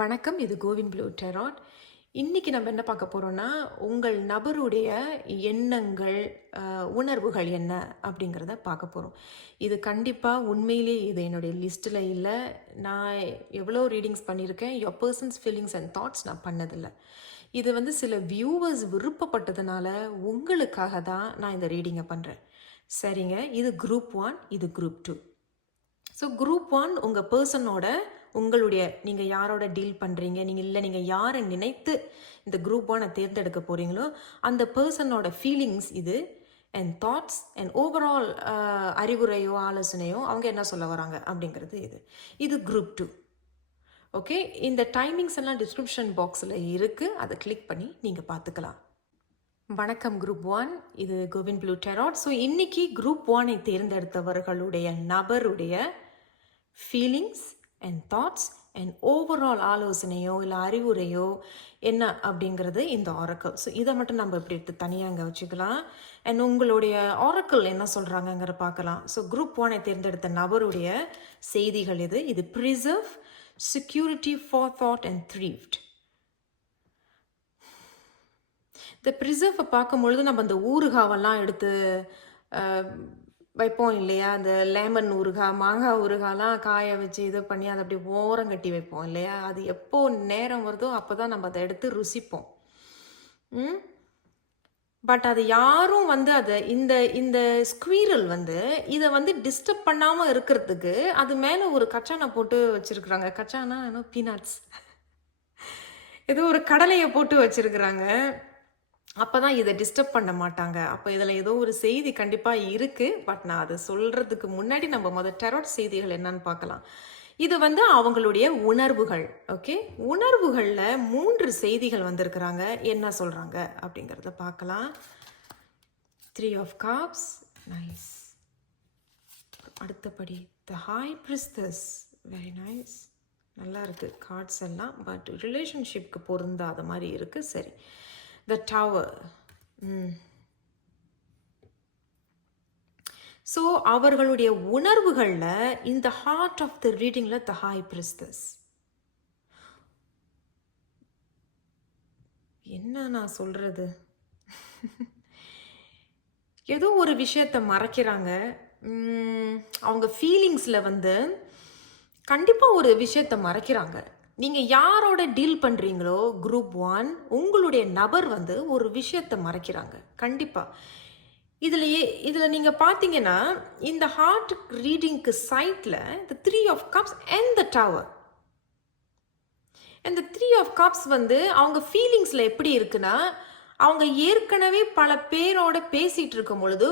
வணக்கம், இது கோவின் ப்ளூ டெராட். இன்னைக்கு நம்ம என்ன பார்க்க போகிறோம்னா, உங்கள் நபருடைய எண்ணங்கள், உணர்வுகள் என்ன அப்படிங்கிறத பார்க்க போகிறோம். இது கண்டிப்பாக உண்மையிலே இது என்னுடைய லிஸ்ட்டில் இல்லை. நான் எவ்வளோ ரீடிங்ஸ் பண்ணியிருக்கேன், your persons feelings and thoughts நான் பண்ணதில்லை. இது சில வியூவர்ஸ் விருப்பப்பட்டதுனால உங்களுக்காக தான் நான் இந்த ரீடிங்கை பண்ணுறேன். சரிங்க, இது குரூப் 1, இது குரூப் 2. ஸோ குரூப் 1 உங்கள் பர்சனோட, உங்களுடைய நீங்கள் யாரோட டீல் பண்ணுறீங்க, நீங்கள் யாரை நினைத்து இந்த குரூப் 1 தேர்ந்தெடுக்க போகிறீங்களோ அந்த பர்சனோட ஃபீலிங்ஸ் இது, அண்ட் தாட்ஸ் அண்ட் ஓவரால் அறிவுரையோ ஆலோசனையோ அவங்க என்ன சொல்ல வராங்க அப்படிங்கிறது இது குரூப் 2. ஓகே, இந்த டைமிங்ஸ் எல்லாம் டிஸ்கிரிப்ஷன் பாக்ஸில் இருக்குது, அதை கிளிக் பண்ணி நீங்கள் பார்த்துக்கலாம். வணக்கம் குரூப் 1, இது கோவின் ப்ளூ டெராட். ஸோ இன்னைக்கு குரூப் 1 தேர்ந்தெடுத்தவர்களுடைய நபருடைய feelings and thoughts and overall ஆலோசனையோ இல்லை அறிவுரையோ என்ன அப்படிங்கிறது இந்த ஆரக்கிள். ஸோ இதை மட்டும் நம்ம இப்படி எடுத்து தனியாக அங்கே வச்சுக்கலாம். அண்ட் உங்களுடைய ஆரக்கிள் என்ன சொல்கிறாங்கங்கிற பார்க்கலாம். ஸோ குரூப் 1 தேர்ந்தெடுத்த நபருடைய செய்திகள் இது preserve, security, forethought and thrift. இந்த ப்ரிசர்வை பார்க்கும்பொழுது நம்ம அந்த ஊறுகாவெல்லாம் எடுத்து வைப்போம் இல்லையா, அந்த லெமன் ஊறுகாய், மாங்காய் ஊறுகாய்லாம் காய வச்சு இது பண்ணி அதை அப்படி ஓரங்கட்டி வைப்போம் இல்லையா. அது எப்போ நேரம் வருதோ அப்போ தான் நம்ம அதை எடுத்து ருசிப்போம். பட் அது யாரும் அதை இந்த ஸ்குவீரல் இதை டிஸ்டர்ப் பண்ணாமல் இருக்கிறதுக்கு அது மேலே ஒரு கச்சானை போட்டு வச்சுருக்குறாங்க. கச்சானா என்ன, பீனட்ஸ், ஏதோ ஒரு கடலையை போட்டு வச்சுருக்குறாங்க. அப்போ தான் இதை டிஸ்டர்ப் பண்ண மாட்டாங்க. அப்போ இதில் ஏதோ ஒரு செய்தி கண்டிப்பாக இருக்குது. பட் நான் அதை சொல்கிறதுக்கு முன்னாடி நம்ம டெராட் செய்திகள் என்னன்னு பார்க்கலாம். இது அவங்களுடைய உணர்வுகள். ஓகே, உணர்வுகளில் 3 செய்திகள் வந்திருக்கிறாங்க. என்ன சொல்கிறாங்க அப்படிங்கிறத பார்க்கலாம். 3 of cups, நைஸ். அடுத்தபடி த ஹை பிரிஸ்டஸ், வெரி நைஸ், நல்லா இருக்குது கார்ட்ஸ் எல்லாம். பட் ரிலேஷன்ஷிப்க்கு பொருந்தாத மாதிரி இருக்குது. சரி, the tower. ஸோ அவர்களுடைய உணர்வுகளில் இந்த ஹார்ட் ஆஃப் த ரீடிங்கில் த ஹை பிரிஸ்டஸ். என்ன நான் சொல்கிறது, ஏதோ ஒரு விஷயத்தை மறைக்கிறாங்க. அவங்க ஃபீலிங்ஸில் கண்டிப்பாக ஒரு விஷயத்தை மறைக்கிறாங்க. நீங்கள் யாரோட டீல் பண்ணுறீங்களோ குரூப் 1, உங்களுடைய நபர் ஒரு விஷயத்தை மறைக்கிறாங்க கண்டிப்பாக. இதில் நீங்கள் பார்த்தீங்கன்னா இந்த ஹார்ட் ரீடிங்க்கு சைட்டில் the 3 of cups and the tower. இந்த 3 of cups அவங்க ஃபீலிங்ஸில் எப்படி இருக்குன்னா, அவங்க ஏற்கனவே பல பேரோட பேசிகிட்டு இருக்கும் பொழுது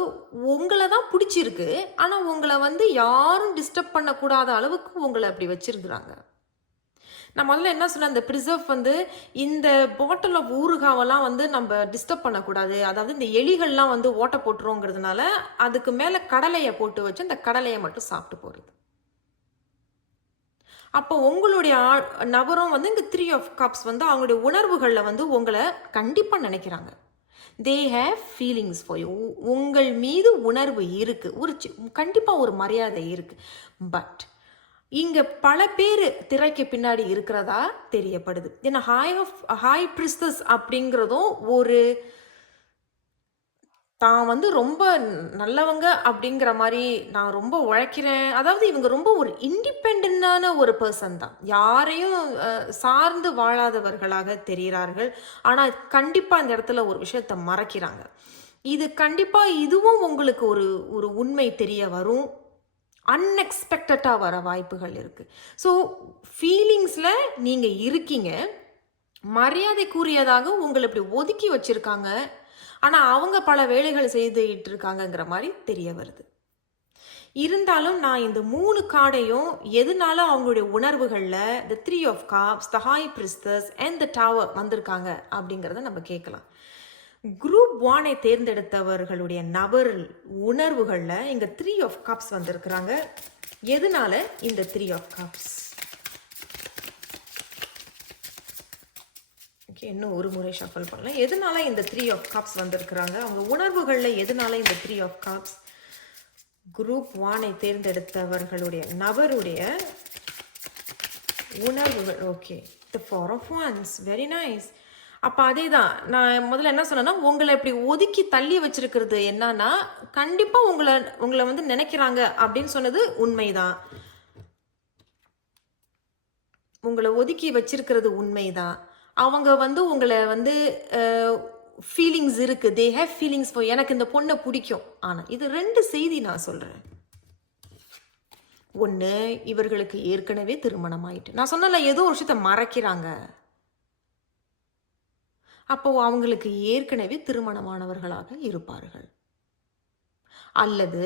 உங்களை தான் பிடிச்சிருக்கு. ஆனால் உங்களை யாரும் டிஸ்டர்ப் பண்ணக்கூடாத அளவுக்கு உங்களை அப்படி வச்சுருக்குறாங்க. நான் முதல்ல என்ன சொன்னேன், இந்த ப்ரிசர்வ் இந்த பாட்டில் ஆஃப் ஊறுகாவெல்லாம் நம்ம டிஸ்டர்ப் பண்ணக்கூடாது. அதாவது இந்த எலிகள்லாம் ஓட்ட போட்டுருவோங்கிறதுனால அதுக்கு மேலே கடலையை போட்டு வச்சு அந்த கடலையை மட்டும் சாப்பிட்டு போகிறது. அப்போ உங்களுடைய நபரும் இங்கே 3 of cups அவங்களுடைய உணர்வுகளில் உங்களை கண்டிப்பாக நினைக்கிறாங்க. They have feelings for you. உங்கள் மீது உணர்வு இருக்குது, கண்டிப்பாக ஒரு மரியாதை இருக்குது. பட் இங்கே பல பேர் திரைக்கு பின்னாடி இருக்கிறதா தெரியப்படுது. ஏன்னா ஹை பிரிஸ்டஸ் அப்படிங்கிறதும் ஒரு தான் ரொம்ப நல்லவங்க அப்படிங்கிற மாதிரி, நான் ரொம்ப உழைக்கிறேன், அதாவது இவங்க ரொம்ப ஒரு இண்டிபெண்டான ஒரு பர்சன் தான், யாரையும் சார்ந்து வாழாதவர்களாக தெரிகிறார்கள். ஆனால் கண்டிப்பாக இந்த இடத்துல ஒரு விஷயத்தை மறைக்கிறாங்க. இது கண்டிப்பாக இதுவும் உங்களுக்கு ஒரு உண்மை தெரிய வரும். அன்எக்ஸ்பெக்டடாக வர வாய்ப்புகள் இருக்குது. ஸோ ஃபீலிங்ஸில் நீங்கள் இருக்கீங்க, மரியாதைக்குரியதாக உங்களை இப்படி ஒதுக்கி வச்சுருக்காங்க. ஆனால் அவங்க பல வேலைகள் செய்துகிட்டு இருக்காங்கங்கிற மாதிரி தெரிய வருது. இருந்தாலும் நான் இந்த 3 கார்டையும் எதனால அவங்களுடைய உணர்வுகளில் the 3 of cups, the high priestess and the tower வந்திருக்காங்க அப்படிங்கிறத நம்ம கேட்கலாம். குரூப் 1 தேர்ந்தெடுத்தவர்களுடைய நபர் உணர்வுகளில் இங்கே 3 of cups வந்திருக்கிறாங்க. எதனால இந்த 3 of cups? ஓகே, இன்னும் ஒரு முறை ஷஃபல் பண்ணலாம். எதனால இந்த 3 of cups வந்திருக்கிறாங்க? அவங்க உணர்வுகளில் எதனால இந்த 3 of cups? குரூப் 1 தேர்ந்தெடுத்தவர்களுடைய நபருடைய உணர்வுகள். Okay, the 4 of Wands, very nice. அப்போ அதே தான் நான் முதல்ல என்ன சொன்னேன்னா, உங்களை இப்படி ஒதுக்கி தள்ளி வச்சிருக்கிறது என்னன்னா, கண்டிப்பாக உங்களை வந்து நினைக்கிறாங்க அப்படின்னு சொன்னது உண்மைதான். உங்களை ஒதுக்கி வச்சிருக்கிறது உண்மைதான். அவங்க வந்து உங்களை வந்து ஃபீலிங்ஸ் இருக்கு, தே ஹேவ் ஃபீலிங்ஸ் ஃபார், எனக்கு இந்த பொண்ணை பிடிக்கும். ஆனால் இது 2 செய்தி நான் சொல்கிறேன். ஒன்று, இவர்களுக்கு ஏற்கனவே திருமணம் ஆயிட்டு. நான் சொன்னல ஏதோ ஒரு விஷயத்தை மறைக்கிறாங்க. அப்போ அவங்களுக்கு ஏற்கனவே திருமணமானவர்களாக இருப்பார்கள். அல்லது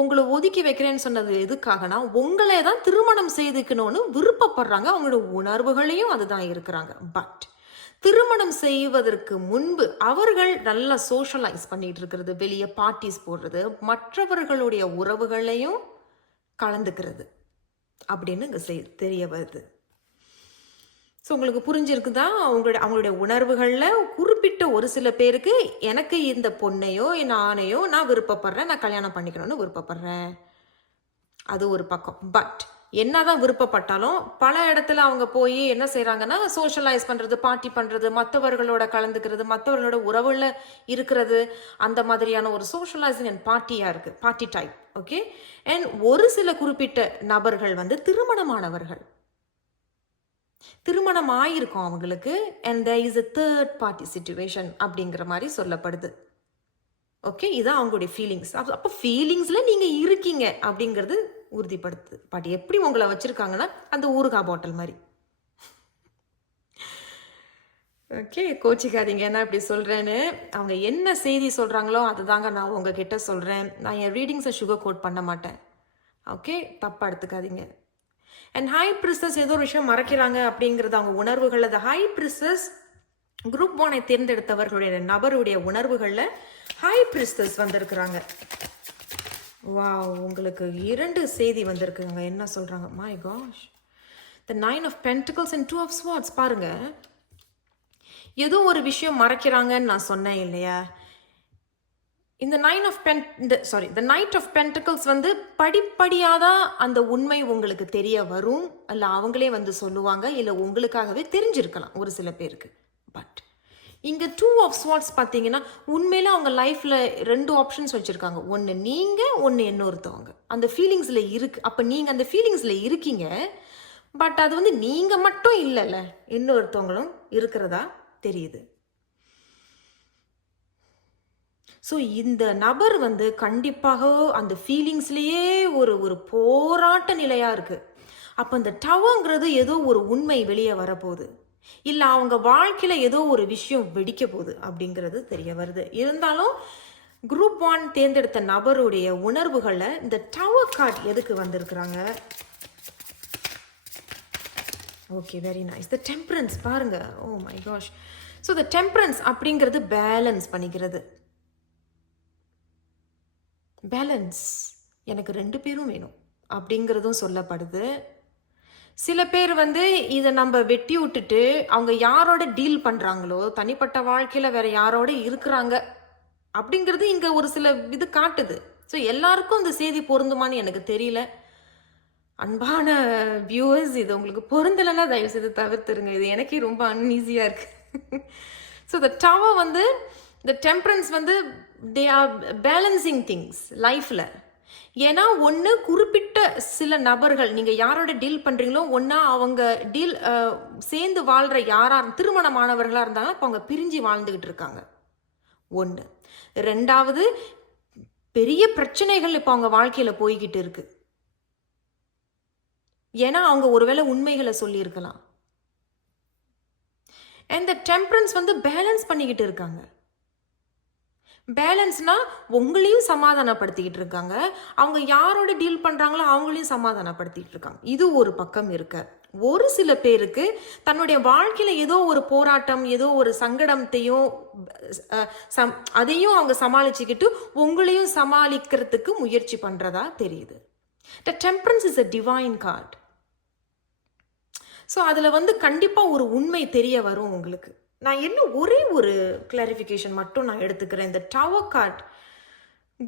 உங்களை ஒதுக்கி வைக்கிறேன்னு சொன்னது எதுக்காகனா, உங்களே தான் திருமணம் செய்துக்கணும்னு விருப்பப்படுறாங்க. அவங்களோட உணர்வுகளையும் அதுதான் இருக்கிறாங்க. பட் திருமணம் செய்வதற்கு முன்பு அவர்கள் நல்லா சோஷலைஸ் பண்ணிட்டு இருக்கிறது, வெளியே பார்ட்டிஸ் போடுறது, மற்றவர்களுடைய உறவுகளையும் கலந்துக்கிறது அப்படின்னு இங்கே தெரிய வருது. ஸோ உங்களுக்கு புரிஞ்சிருக்குதா? அவங்களுடைய உணர்வுகளில் குறிப்பிட்ட ஒரு சில பேருக்கு, எனக்கு இந்த பொண்ணையோ என் ஆணையோ நான் விருப்பப்படுறேன், நான் கல்யாணம் பண்ணிக்கணும்னு விருப்பப்படுறேன். அது ஒரு பக்கம். பட் என்னதான் விருப்பப்பட்டாலும் பல இடத்துல அவங்க போய் என்ன செய்கிறாங்கன்னா, சோஷலைஸ் பண்ணுறது, பார்ட்டி பண்ணுறது, மற்றவர்களோட கலந்துக்கிறது, மற்றவர்களோட உறவுல இருக்கிறது, அந்த மாதிரியான ஒரு சோஷலைசிங் அண்ட் பார்ட்டியாக இருக்குது, பார்ட்டி டைப். ஓகே. அண்ட் ஒரு சில குறிப்பிட்ட நபர்கள் வந்து திருமணமானவர்கள், திருமணம் ஆயிருக்கும் அவங்களுக்கு, and there is a third party situation அப்படிங்கிற மாதிரி சொல்லப்படுது. ஓகே, இதுதான் அவங்களுடைய ஃபீலிங்ஸ். அப்போ ஃபீலிங்ஸில் நீங்கள் இருக்கீங்க அப்படிங்கிறது உறுதிப்படுத்துது. பட் எப்படி உங்களை வச்சுருக்காங்கன்னா, அந்த ஊறுகாய் பாட்டில் மாதிரி. ஓகே, கோச்சிக்காதீங்க நான் இப்படி சொல்கிறேன்னு. அவங்க என்ன செய்தி சொல்கிறாங்களோ அதுதாங்க நான் உங்ககிட்ட சொல்கிறேன். நான் என் ரீடிங்ஸை சுகர் கோட் பண்ண மாட்டேன். ஓகே, தப்பாக எடுத்துக்காதீங்க. அண்ட் ஹை பிரிஸ்டஸ் ஏதோ ஒரு விஷயம் மறைக்கிறாங்க அப்படிங்கிறது அவங்க உணர்வுகள். அந்த ஹை பிரிஸ்டஸ் குரூப் 1 தேர்ந்தெடுத்தவர்களுடைய நபருடைய உணர்வுகளில் ஹை பிரிஸ்டஸ் வந்திருக்கிறாங்க. வா, உங்களுக்கு 2 செய்தி வந்திருக்குங்க. என்ன சொல்கிறாங்க? My cash, the 9 of Pentacles and 2 of Swords. பாருங்க, ஏதோ ஒரு விஷயம் மறைக்கிறாங்கன்னு நான் சொன்னேன் இல்லையா? இந்த the Knight of Pentacles வந்து படிப்படியாக தான் அந்த உண்மை உங்களுக்கு தெரிய வரும். அல்ல அவங்களே வந்து சொல்லுவாங்க, இல்லை உங்களுக்காகவே தெரிஞ்சிருக்கலாம் ஒரு சில பேருக்கு. பட் இங்கே 2 of Swords பார்த்தீங்கன்னா, உண்மையில அவங்க லைஃப்பில் 2 ஆப்ஷன்ஸ் வச்சுருக்காங்க. ஒன்று நீங்கள், ஒன்று இன்னொருத்தவங்க. அந்த ஃபீலிங்ஸில் இருக்கு. அப்போ நீங்கள் அந்த ஃபீலிங்ஸில் இருக்கீங்க. பட் அது வந்து நீங்கள் மட்டும் இல்லைல்ல, இன்னொருத்தவங்களும் இருக்கிறதா தெரியுது. ஸோ இந்த நபர் வந்து கண்டிப்பாக அந்த ஃபீலிங்ஸ்லேயே ஒரு போராட்ட நிலையாக இருக்குது. அப்போ இந்த டவங்கிறது ஏதோ ஒரு உண்மை வெளியே வரப்போகுது, இல்லை அவங்க வாழ்க்கையில் ஏதோ ஒரு விஷயம் வெடிக்க போகுது அப்படிங்கிறது தெரிய வருது. இருந்தாலும் குரூப் 1 தேர்ந்தெடுத்த நபருடைய உணர்வுகளில் இந்த டவர் கார்டு எதுக்கு வந்திருக்கிறாங்க? Okay, very nice. The temperance பாருங்க. Oh my gosh. So the temperance அப்படிங்கிறது பேலன்ஸ் பண்ணிக்கிறது. பேலன்ஸ், எனக்கு 2 பேரும் வேணும் அப்படிங்கிறதும் சொல்லப்படுது. சில பேர் வந்து இதை நம்ம வெட்டி விட்டுட்டு அவங்க யாரோட டீல் பண்ணுறாங்களோ, தனிப்பட்ட வாழ்க்கையில் வேற யாரோட இருக்கிறாங்க அப்படிங்கிறது இங்கே ஒரு சில இது காட்டுது. ஸோ எல்லாருக்கும் இந்த செய்தி பொருந்துமான்னு எனக்கு தெரியல. அன்பான வியூவர்ஸ், இது உங்களுக்கு பொருந்தலைன்னா தயவு செய்து தவிர்த்துருங்க. இது எனக்கே ரொம்ப அன்ஈஸியாக இருக்குது. ஸோ த டவர் வந்து, இந்த டெம்பரன்ஸ் வந்து தே ஆர் பேலன்சிங் திங்ஸ் லைஃப்பில். ஏன்னா ஒன்று, குறிப்பிட்ட சில நபர்கள், நீங்கள் யாரோட டீல் பண்ணுறீங்களோ, ஒன்றா அவங்க டீல் சேர்ந்து வாழ்கிற யாராக திருமணமானவர்களாக இருந்தாங்க, அப்போ அவங்க பிரிஞ்சு வாழ்ந்துக்கிட்டு இருக்காங்க. ஒன்று. 2வது, பெரிய பிரச்சனைகள் இப்போ அவங்க வாழ்க்கையில் போய்கிட்டு இருக்கு. ஏன்னா அவங்க ஒருவேளை உண்மைகளை சொல்லியிருக்கலாம். அண்ட் த டெம்பரன்ஸ் வந்து பேலன்ஸ் பண்ணிக்கிட்டு இருக்காங்க. பேலன்ஸ்னா உங்களையும் சமாதானப்படுத்திக்கிட்டு இருக்காங்க, அவங்க யாரோட டீல் பண்ணுறாங்களோ அவங்களையும் சமாதானப்படுத்திட்டு இருக்காங்க. இது ஒரு பக்கம் இருக்க. ஒரு சில பேருக்கு தன்னுடைய வாழ்க்கையில் ஏதோ ஒரு போராட்டம், ஏதோ ஒரு சங்கடத்தையும் அதையும் அவங்க சமாளிச்சுக்கிட்டு உங்களையும் சமாளிக்கிறதுக்கு முயற்சி பண்ணுறதா தெரியுது. The temperance is a divine card. So அதில் வந்து கண்டிப்பாக ஒரு உண்மை தெரிய வரும் உங்களுக்கு. நான் என்ன ஒரே ஒரு கிளாரிஃபிகேஷன் மட்டும் நான் எடுத்துக்கிறேன். இந்த டவர் கார்ட்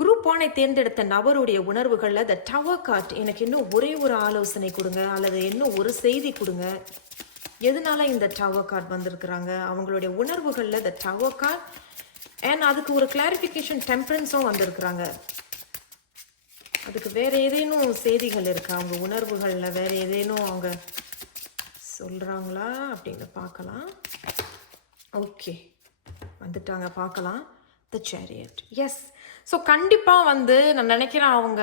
குரூப் 1 தேர்ந்தெடுத்த நபருடைய உணர்வுகளில் த டவர் கார்ட் எனக்கு இன்னும் ஒரே ஒரு ஆலோசனை கொடுங்க, அல்லது இன்னும் ஒரு செய்தி கொடுங்க. எதனால இந்த டவர் கார்ட் வந்திருக்கிறாங்க, அவங்களுடைய உணர்வுகளில் த டவர் கார்ட் அண்ட் அதுக்கு ஒரு கிளாரிஃபிகேஷன் டெம்பரன்ஸும் வந்திருக்கிறாங்க. அதுக்கு வேற ஏதேனும் செய்திகள் இருக்கா, அவங்க உணர்வுகளில் வேற ஏதேனும் அவங்க சொல்கிறாங்களா அப்படின்னு பார்க்கலாம். ஓகே, வந்துட்டாங்க, பார்க்கலாம். த சேரியட், எஸ். ஸோ கண்டிப்பாக நான் நினைக்கிறேன் அவங்க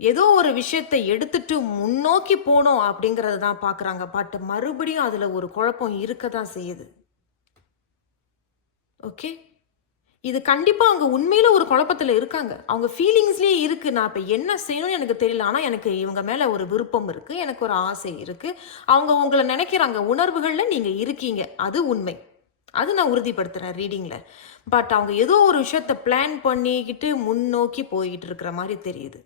ஏதோ ஒரு விஷயத்தை எடுத்துட்டு முன்னோக்கி போகணும் அப்படிங்கிறது தான் பார்க்குறாங்க. பட் மறுபடியும் அதில் ஒரு குழப்பம் இருக்க தான் செய்யுது. ஓகே, இது கண்டிப்பாக அவங்க உண்மையில ஒரு குழப்பத்தில் இருக்காங்க. அவங்க ஃபீலிங்ஸ்லேயே இருக்குது, நான் இப்போ என்ன செய்யணும்னு எனக்கு தெரியல, ஆனால் எனக்கு இவங்க மேலே ஒரு விருப்பம் இருக்குது, எனக்கு ஒரு ஆசை இருக்குது. அவங்க உங்களை நினைக்கிறாங்க, உணர்வுகளில் நீங்கள் இருக்கீங்க, அது உண்மை, அது நான் உறுதிப்படுத்துகிறேன் ரீடிங்கில். பட் அவங்க ஏதோ ஒரு விஷயத்தை பிளான் பண்ணிக்கிட்டு முன்னோக்கி போய்கிட்டு இருக்கிற மாதிரி தெரியுது.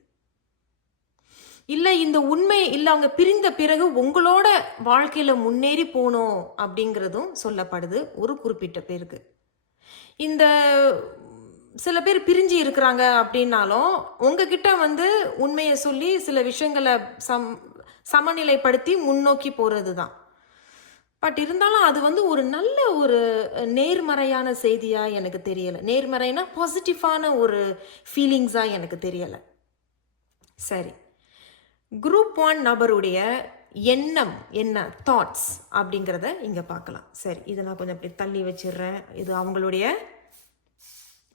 இல்லை இந்த உண்மை இல்லை, அவங்க பிரிந்த பிறகு உங்களோட வாழ்க்கையில் முன்னேறி போகணும் அப்படிங்கிறதும் சொல்லப்படுது ஒரு குறிப்பிட்ட பேருக்கு. இந்த சில பேர் பிரிஞ்சு இருக்கிறாங்க அப்படின்னாலும் உங்ககிட்ட உண்மையை சொல்லி சில விஷயங்களை சமநிலைப்படுத்தி முன்னோக்கி போகிறது தான். பட் இருந்தாலும் அது ஒரு நல்ல ஒரு நேர்மறையான செய்தியாக எனக்கு தெரியலை. நேர்மறைனா பாசிட்டிவான ஒரு ஃபீலிங்ஸாக எனக்கு தெரியலை. சரி, குரூப் 1 நபருடைய எண்ணம் என்ன, தாட்ஸ் அப்படிங்கிறத இங்கே பார்க்கலாம். சரி, இதை நான் கொஞ்சம் அப்படி தள்ளி வச்சிடுறேன். இது அவங்களுடைய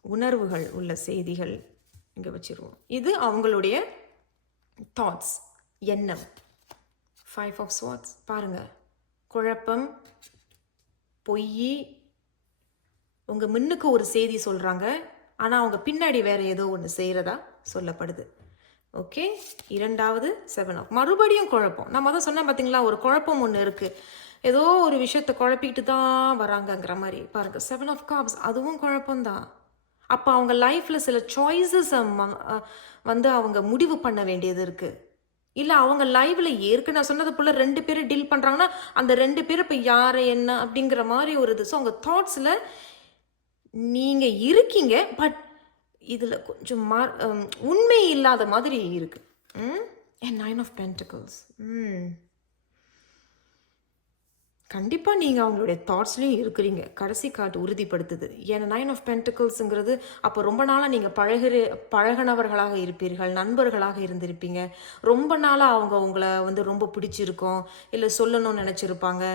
உணர்வுகள் உள்ள செய்திகள் இங்கே வச்சிருவோம். இது அவங்களுடைய தாட்ஸ், எண்ணம். 5 of Swords பாருங்க, குழப்பம், பொய், உங்கள் முன்னுக்கு ஒரு செய்தி சொல்கிறாங்க, ஆனால் அவங்க பின்னாடி வேற ஏதோ ஒன்று செய்கிறதா சொல்லப்படுது. ஓகே, இரண்டாவது 7 of, மறுபடியும் குழப்பம். நம்ம தான் சொன்ன பார்த்தீங்களா, ஒரு குழப்பம் ஒன்று இருக்குது, ஏதோ ஒரு விஷயத்தை குழப்பிக்கிட்டு தான் வராங்கங்கிற மாதிரி. பாருங்க 7 of Cups, அதுவும் குழப்பம்தான். அப்போ அவங்க லைஃப்பில் சில சாய்ஸஸ் அவங்க முடிவு பண்ண வேண்டியது இருக்குது. இல்லை அவங்க லைவில் ஏற்கனவே நான் சொன்னது போல் 2 பேர் டீல் பண்ணுறாங்கன்னா அந்த 2 பேர் இப்போ யார் என்ன அப்படிங்கிற மாதிரி ஒரு இது. ஸோ அவங்க தாட்ஸில் நீங்கள் இருக்கீங்க, பட் இதில் கொஞ்சம் உண்மை இல்லாத மாதிரி இருக்கு. 9 of Pentacles, கண்டிப்பாக நீங்கள் அவங்களுடைய தாட்ஸ்லேயும் இருக்கிறீங்க. கடைசி கார்டு உறுதிப்படுத்துது. ஏன்னா 9 of Pentaclesங்கிறது அப்போ ரொம்ப நாளாக நீங்கள் பழகினவர்களாக இருப்பீர்கள், நண்பர்களாக இருந்திருப்பீங்க. ரொம்ப நாளாக அவங்க உங்களை ரொம்ப பிடிச்சிருக்கோம், இல்லை சொல்லணும்னு நினச்சிருப்பாங்க.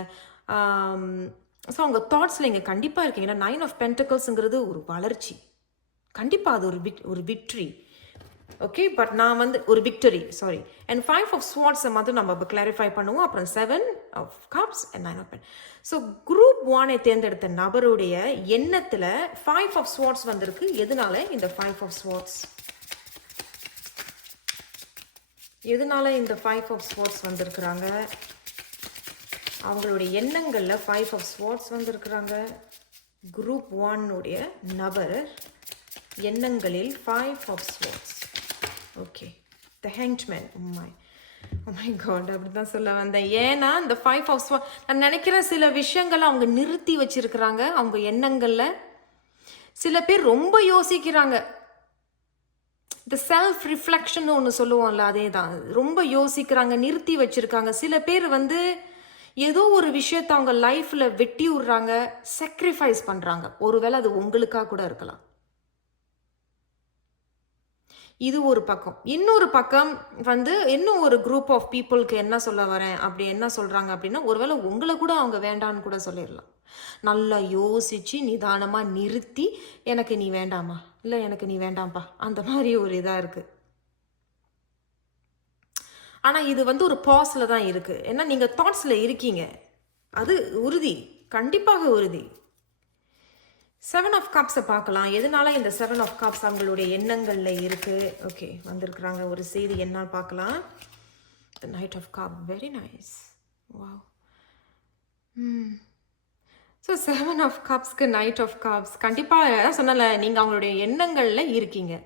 ஸோ அவங்க தாட்ஸில் இங்கே கண்டிப்பாக இருக்கீங்க. ஏன்னா 9 of Pentaclesங்கிறது ஒரு வளர்ச்சி, கண்டிப்பாக அது ஒரு விக்ட்ரி. ஓகே, பட் நான் ஒரு victory, sorry. And 5 of Swords நம்ம கிளாரிஃபை பண்ணுவோம். அப்புறம் 7 of Cups and 9 of Pentacles. So group 1 தேர்ந்தெடுத்த நபருடைய எண்ணத்தில் 5 of Swords வந்திருக்கு. எதனால இந்த 5 of Swords, எதனால இந்த 5 of Swords வந்திருக்கிறாங்க? அவங்களுடைய எண்ணங்களில் 5 of Swords வந்திருக்கிறாங்க. குரூப் 1 உடைய நபர் எண்ணங்களில் 5 of Swords. Okay, the hangman. Oh my God, அப்படி தான் சொல்ல வந்தேன். ஏன்னா இந்த 5 of Swords, நான் நினைக்கிறேன் சில விஷயங்களை அவங்க நிறுத்தி வச்சிருக்கிறாங்க அவங்க எண்ணங்களில். சில பேர் ரொம்ப யோசிக்கிறாங்க. இந்த செல்ஃப் ரிஃப்ளெக்ஷன் ஒன்று சொல்லுவோம்ல, அதே தான். ரொம்ப யோசிக்கிறாங்க, நிறுத்தி வச்சிருக்காங்க. சில பேர் ஏதோ ஒரு விஷயத்தை அவங்க லைஃப்பில் வெட்டி விடுறாங்க, சாக்ரிஃபைஸ் பண்ணுறாங்க. ஒருவேளை அது உங்களுக்காக கூட இருக்கலாம். இது ஒரு பக்கம். இன்னொரு பக்கம் இன்னும் ஒரு குரூப் ஆஃப் பீப்புளுக்கு என்ன சொல்ல வரேன், அப்படி என்ன சொல்கிறாங்க அப்படின்னா, ஒருவேளை உங்களை கூட அவங்க வேண்டான்னு கூட சொல்லிடலாம். நல்லா யோசித்து நிதானமாக நிறுத்தி, எனக்கு நீ வேண்டாமா, இல்லை எனக்கு நீ வேண்டாம்ப்பா, அந்த மாதிரி ஒரு இதாக இருக்குது. ஆனால் இது ஒரு பாஸில் தான் இருக்குது. ஏன்னா நீங்கள் தாட்ஸில் இருக்கீங்க, அது உறுதி, கண்டிப்பாக உறுதி. 7 of Cups பார்க்கலாம். எதனால இந்த 7 of Cups அவங்களுடைய எண்ணங்களில் இருக்குது? ஓகே, வந்திருக்கிறாங்க. ஒரு செய்தி என்ன பார்க்கலாம். The Knight of Cups, very nice. Wow. So 7 of Cupsக்கு Knight of Cups கண்டிப்பாக சொன்னல, நீங்கள் அவங்களுடைய எண்ணங்களில் இருக்கீங்க,